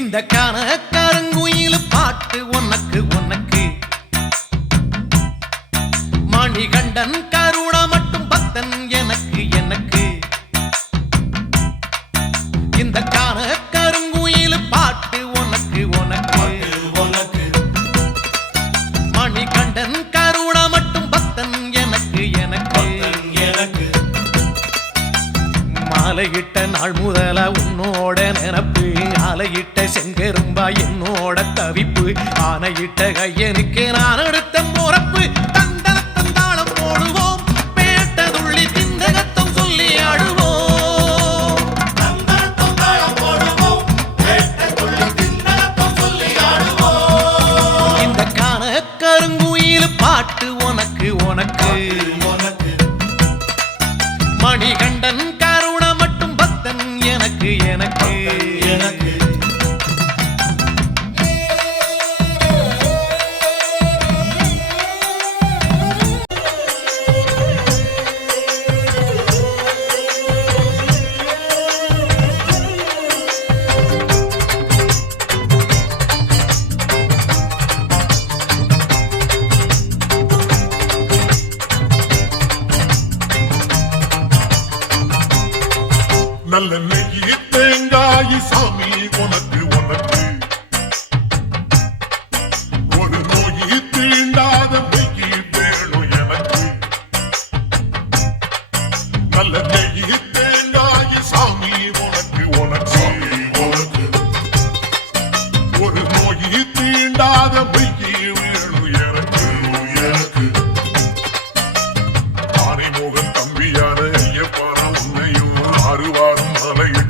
இந்த கான கருங்குயில் பாட்டு கண்டன் கருணா மட்டும் பக்தன் எனக்கு எனக்கு. இந்த காண கருங்குயில் பாட்டு உனக்கு உனக்கு. உனக்கு மணி கண்டன் கருணா மட்டும் பக்தன் எனக்கு எனக்கு. எனக்கு மாலையிட்ட நாள் முதல உன்னோட நினப்பு ஆலையிட்ட செங்கரும்பா என்னோட தவிப்பு ஆனையிட்ட கையனுக்கு நான் மணிகண்டன் கருணை மட்டும் பக்தன் எனக்கு எனக்கு எனக்கு. நல்ல நெய்யி தேங்காய் சாமி உனக்கு உனக்கு. ஒரு நோயி தீண்டாத மெய்யி வேணும் எனக்கு. நல்ல நெய்யி தேங்காய் சாமி உனக்கு உனக்கு. உனக்கு. ஒரு நோயி தீண்டாத you are, honey.